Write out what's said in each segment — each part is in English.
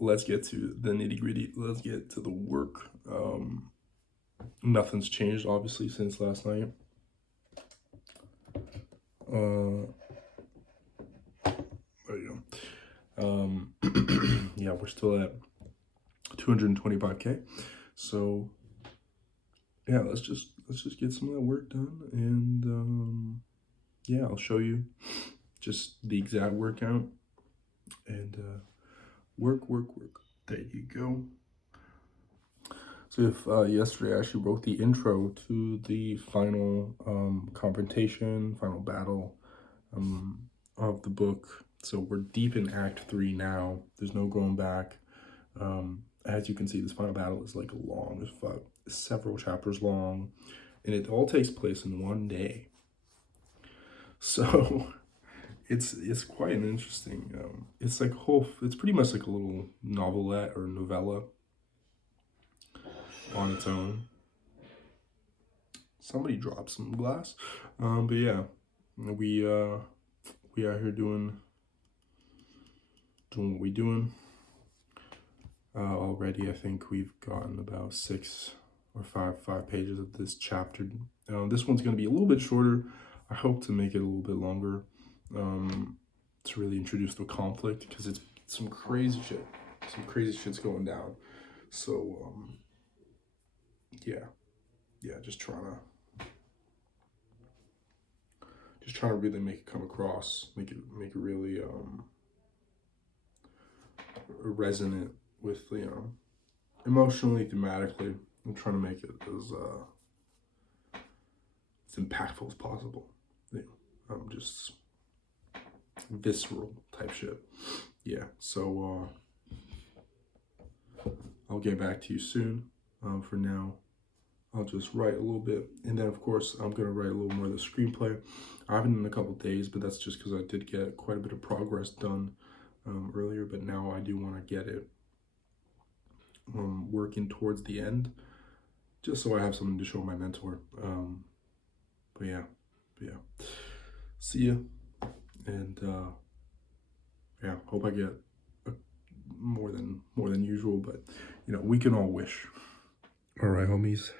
let's get to the nitty-gritty. Let's get to the work. Nothing's changed, obviously, since last night. There you go. Yeah, we're still at 225K. So yeah, let's just get some of that work done, and yeah, I'll show you just the exact workout, and work. There you go. So if yesterday I actually wrote the intro to the final confrontation, final battle of the book. So we're deep in Act 3 now. There's no going back. As you can see, this final battle is like long as fuck. It's several chapters long, and it all takes place in one day. So it's quite an interesting. It's like it's pretty much like a little novelette or novella on its own. Somebody dropped some glass, but yeah, we out here doing what we doing. Already, I think we've gotten about 6 or 5 pages of this chapter. This one's going to be a little bit shorter. I hope to make it a little bit longer to really introduce the conflict, because it's some crazy shit. Some crazy shit's going down. So, yeah, just trying to really make it come across, make it really resonant with, emotionally, thematically. I'm trying to make it as impactful as possible. Just visceral type shit. Yeah, so I'll get back to you soon. For now, I'll just write a little bit, and then of course I'm gonna write a little more of the screenplay. I haven't in a couple days, but that's just because I did get quite a bit of progress done earlier, but now I do want to get it working towards the end, just so I have something to show my mentor. But yeah, see ya, and yeah, hope I get more than usual, but we can all wish. All right, homies.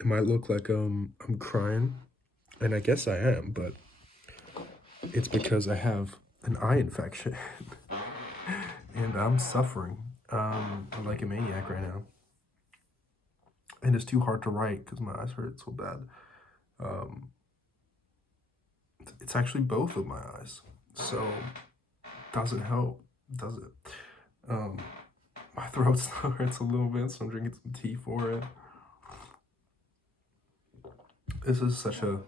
It might look like I'm crying, and I guess I am, but it's because I have an eye infection and I'm suffering. I'm like a maniac right now, and it's too hard to write because my eyes hurt so bad. It's actually both of my eyes, so doesn't help, does it? My throat still hurts a little bit, so I'm drinking some tea for it. This is such a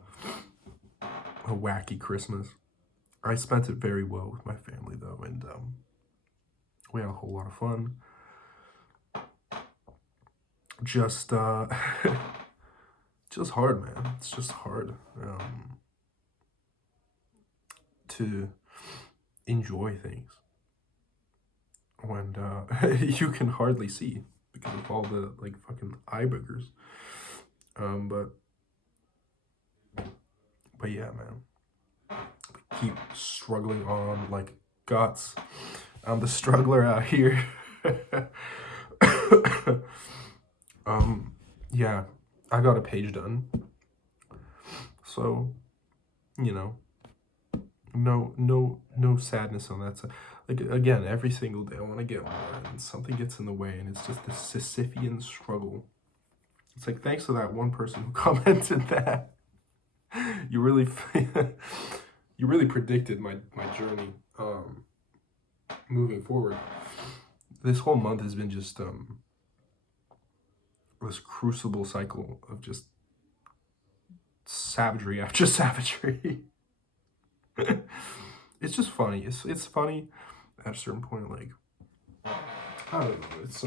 wacky Christmas. I spent it very well with my family though, and we had a whole lot of fun. Just just hard, man. It's just hard to enjoy things when you can hardly see because of all the like fucking eye boogers. But yeah, man. We keep struggling on like guts. I'm the struggler out here. Yeah, I got a page done. So, no sadness on that side. Like again, every single day I want to get more, and something gets in the way, and it's just this Sisyphean struggle. It's like, thanks to that one person who commented that, you really you really predicted my journey moving forward. This whole month has been just this crucible cycle of just savagery after savagery. It's just funny. It's funny at a certain point. Like, I don't know. It's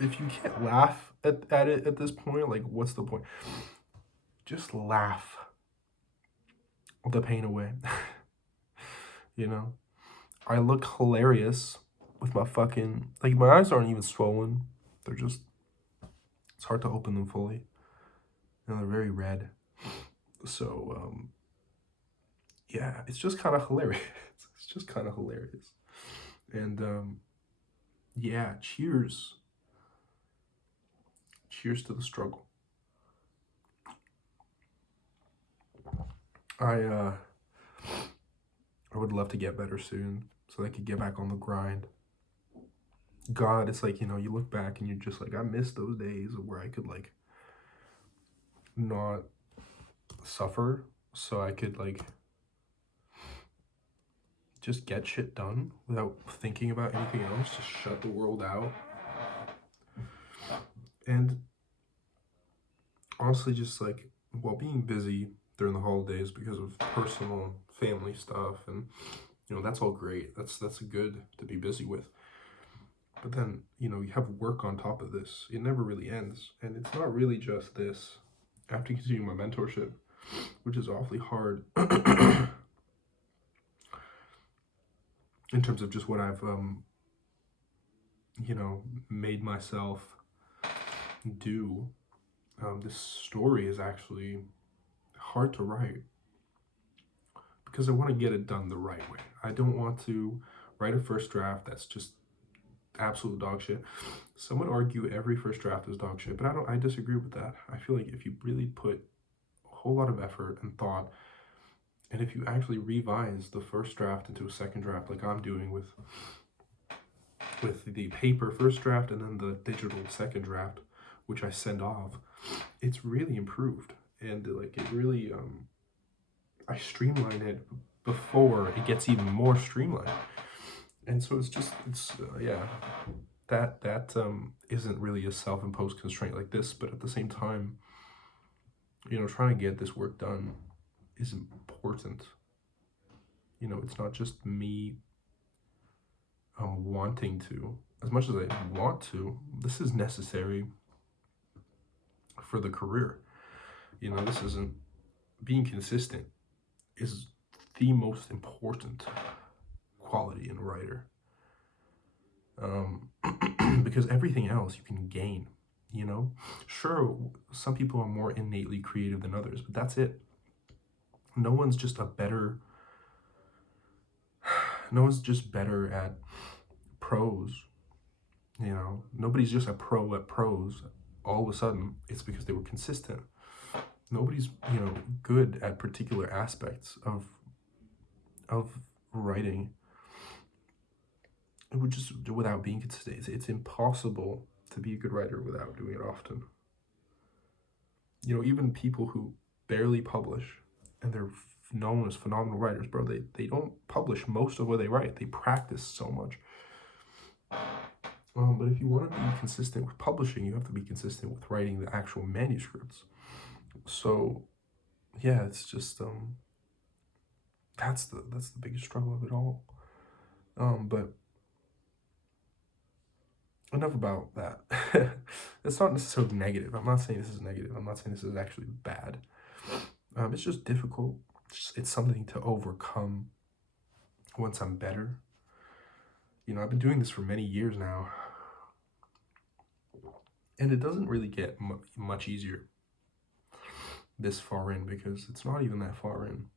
if you can't laugh at it at this point, like, what's the point? Just laugh the pain away. I look hilarious with my fucking, like, my eyes aren't even swollen. They're just, it's hard to open them fully. And they're very red. So, yeah, it's just kind of hilarious. It's just kind of hilarious. And yeah, cheers. Cheers to the struggle. I would love to get better soon so I could get back on the grind. God, it's like, you look back and you're just like, I miss those days where I could like not suffer, so I could like just get shit done without thinking about anything else, just shut the world out. And honestly, just like, while being busy during the holidays because of personal family stuff, and that's all great. That's good to be busy with. But then, you have work on top of this. It never really ends. And it's not really just this. I have to continue my mentorship, which is awfully hard in terms of just what I've, made myself do. This story is actually hard to write because I want to get it done the right way. I don't want to write a first draft that's just absolute dog shit. Some would argue every first draft is dog shit, but I disagree with that. I feel like if you really put a whole lot of effort and thought, and if you actually revise the first draft into a second draft, like I'm doing with the paper first draft and then the digital second draft, which I send off, it's really improved. And like, it really, I streamline it before it gets even more streamlined. And so yeah, that isn't really a self-imposed constraint like this, but at the same time, trying to get this work done is important. It's not just me wanting to. As much as I want to, this is necessary for the career. This isn't, being consistent is the most important quality in a writer. Because everything else you can gain, Sure, some people are more innately creative than others, but that's it. No one's just better at prose, Nobody's just a pro at prose all of a sudden. It's because they were consistent. Nobody's, good at particular aspects of writing. It would just, without being consistent. It's impossible to be a good writer without doing it often. Even people who barely publish and they're known as phenomenal writers, bro, they don't publish most of what they write. They practice so much. But if you want to be consistent with publishing, you have to be consistent with writing the actual manuscripts. So yeah, it's just that's the biggest struggle of it all. But enough about that. It's not necessarily negative. I'm not saying this is negative. I'm not saying this is actually bad. It's just difficult. It's something to overcome once I'm better. I've been doing this for many years now, and it doesn't really get much easier this far in, because it's not even that far in.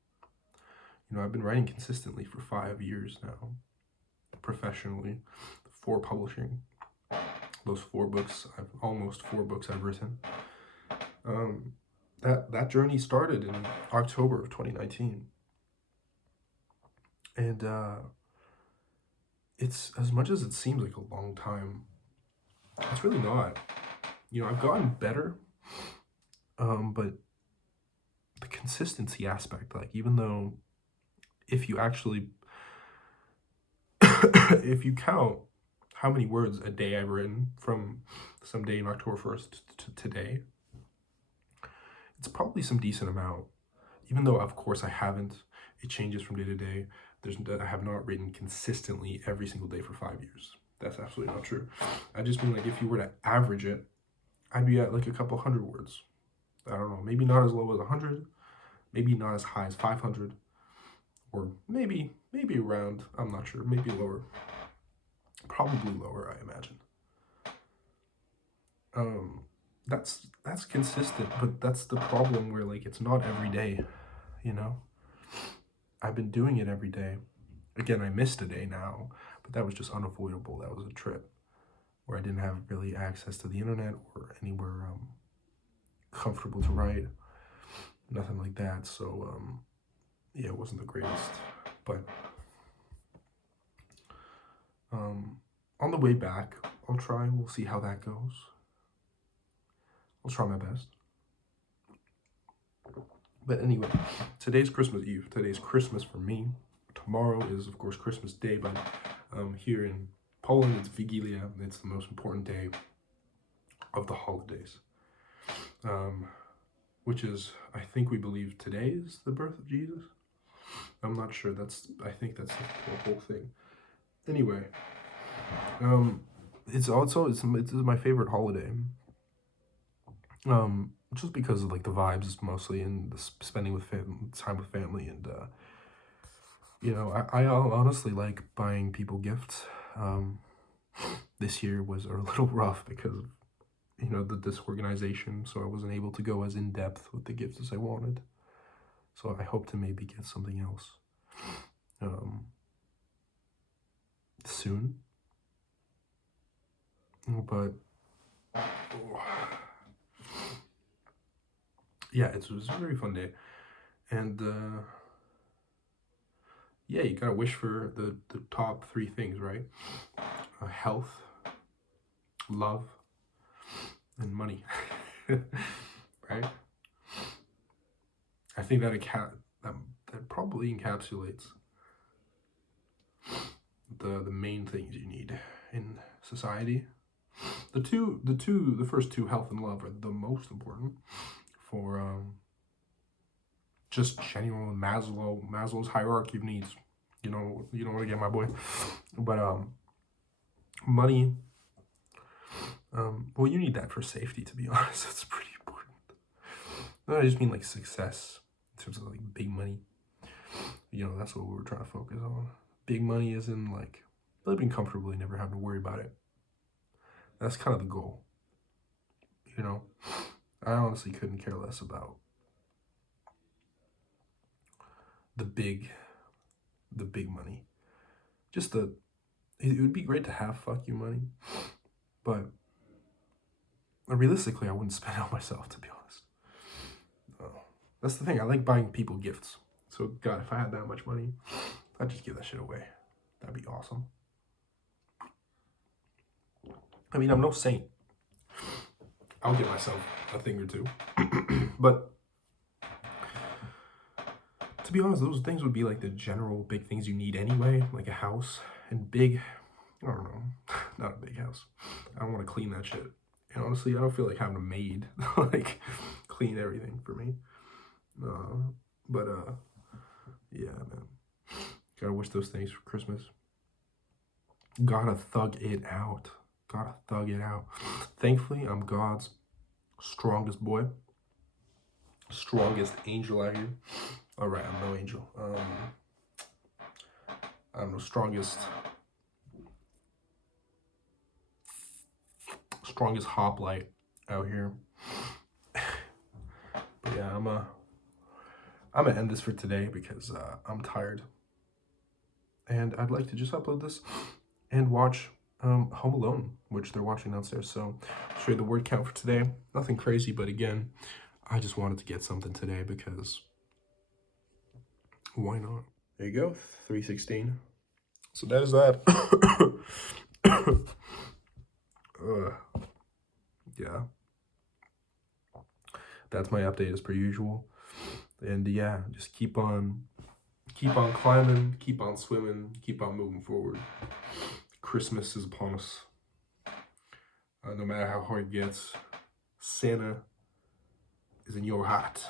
I've been writing consistently for 5 years now, professionally, for publishing. Those 4 books, almost 4 books I've written. That journey started in October of 2019. And it's, as much as it seems like a long time, it's really not. I've gotten better, but the consistency aspect, like, even though if you actually, if you count how many words a day I've written from some day in October 1st to today, it's probably some decent amount. Even though, of course, I haven't. It changes from day to day. I have not written consistently every single day for 5 years. That's absolutely not true. I just mean, like, if you were to average it, I'd be at like a couple hundred words. I don't know, maybe not as low as 100, maybe not as high as 500, or maybe around, I'm not sure, maybe lower. Probably lower, I imagine. That's consistent, but that's the problem, where like, it's not every day, I've been doing it every day. Again, I missed a day now, but that was just unavoidable. That was a trip where I didn't have really access to the internet or anywhere comfortable to write, nothing like that. So yeah, it wasn't the greatest, but on the way back, we'll see how that goes. I'll try my best. But anyway, today's Christmas Eve. Today's Christmas for me. Tomorrow is, of course, Christmas Day, but here in Poland, it's Vigilia. It's the most important day of the holidays, which is, I think we believe today is the birth of Jesus. I'm not sure. I think that's the whole thing. Anyway, it's my favorite holiday. Just because of like the vibes mostly, and the spending with time with family, and you know, I honestly like buying people gifts. This year was a little rough because of, you know, the disorganization, so I wasn't able to go as in depth with the gifts as I wanted. So I hope to maybe get something else soon. But yeah, it was a very fun day, and yeah, you gotta wish for the top 3 things, right? Health, love, and money. Right? I think that probably encapsulates the main things you need in society. The first two, health and love, are the most important for just genuine Maslow's hierarchy of needs. You know what I get, my boy. But money, well, you need that for safety, to be honest. It's pretty important. No, I just mean like success in terms of like big money. You know, that's what we were trying to focus on. Big money is in like living comfortably, never having to worry about it. That's kind of the goal. You know, I honestly couldn't care less about the big money. Just it would be great to have fuck you money, but realistically, I wouldn't spend it on myself, to be honest. That's the thing. I like buying people gifts. So God, if I had that much money, I'd just give that shit away. That'd be awesome. I mean, I'm no saint. I'll give myself a thing or two. But to be honest, those things would be like the general big things you need anyway, like a house, and big, I don't know, not a big house. I don't want to clean that shit. And honestly, I don't feel like having a maid like clean everything for me. But yeah, man. Gotta wish those things for Christmas. Gotta thug it out. Thankfully, I'm God's strongest boy. Strongest angel out here. All right, I'm no angel. I'm the strongest hoplite out here. But yeah, I'm gonna end this for today because I'm tired, and I'd like to just upload this and watch Home Alone, which they're watching downstairs. So I'll show you the word count for today. Nothing crazy, but again, I just wanted to get something today because why not? There you go, 316. So that is that. Yeah. That's my update as per usual. And yeah, just keep on climbing, keep on swimming, keep on moving forward. Christmas is upon us. No matter how hard it gets, Santa is in your heart.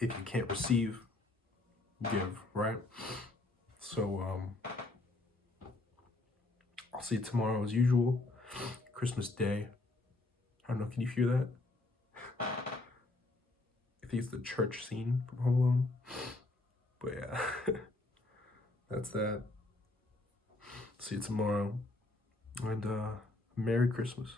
If you can't receive, give, right? So I'll see you tomorrow as usual. Christmas Day. I don't know, can you hear that? I think it's the church scene from Home Alone. But yeah, that's that. See you tomorrow. And Merry Christmas.